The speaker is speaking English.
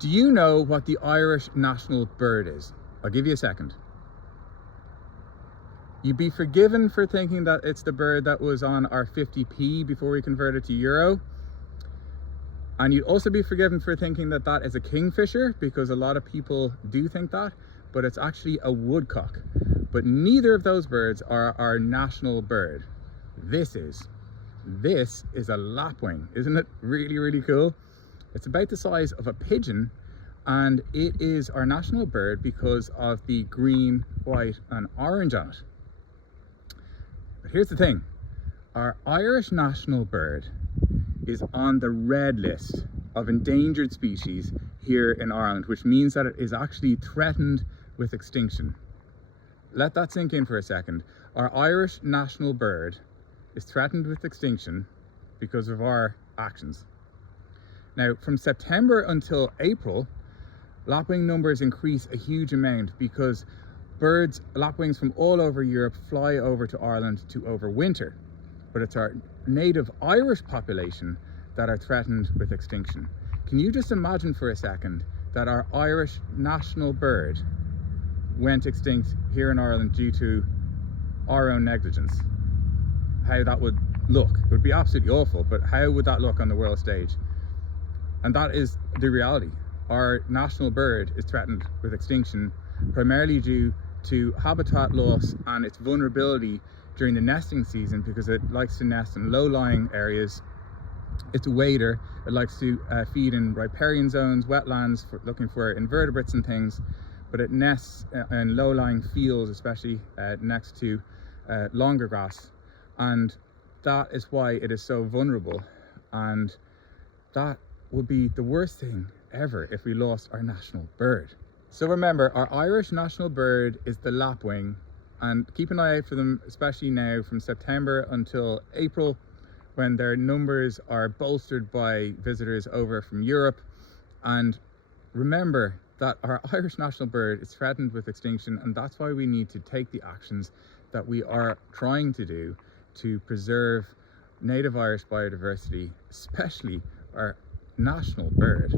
Do you know what the Irish national bird is? I'll give you a second. You'd be forgiven for thinking that it's the bird that was on our 50p before we converted to euro. And you'd also be forgiven for thinking that that is a kingfisher, because a lot of people do think that, but it's actually a woodcock. But neither of those birds are our national bird. This is a lapwing. Isn't it really, really cool? It's about the size of a pigeon, and it is our national bird because of the green, white and orange on it. But here's the thing, our Irish national bird is on the red list of endangered species here in Ireland, which means that it is actually threatened with extinction. Let that sink in for a second. Our Irish national bird is threatened with extinction because of our actions. Now, from September until April, lapwing numbers increase a huge amount because lapwings from all over Europe fly over to Ireland to overwinter. But it's our native Irish population that are threatened with extinction. Can you just imagine for a second that our Irish national bird went extinct here in Ireland due to our own negligence? How that would look. It would be absolutely awful, but how would that look on the world stage? And that is the reality. Our national bird is threatened with extinction primarily due to habitat loss and its vulnerability during the nesting season, because it likes to nest in low-lying areas. It's a wader. It likes to feed in riparian zones, wetlands, looking for invertebrates and things, but it nests in low-lying fields, especially next to longer grass, and that is why it is so vulnerable. And that would be the worst thing ever if we lost our national bird. So remember, our Irish national bird is the lapwing, and keep an eye out for them, especially now from September until April, when their numbers are bolstered by visitors over from Europe. And remember that our Irish national bird is threatened with extinction, and that's why we need to take the actions that we are trying to do to preserve native Irish biodiversity, especially our national bird.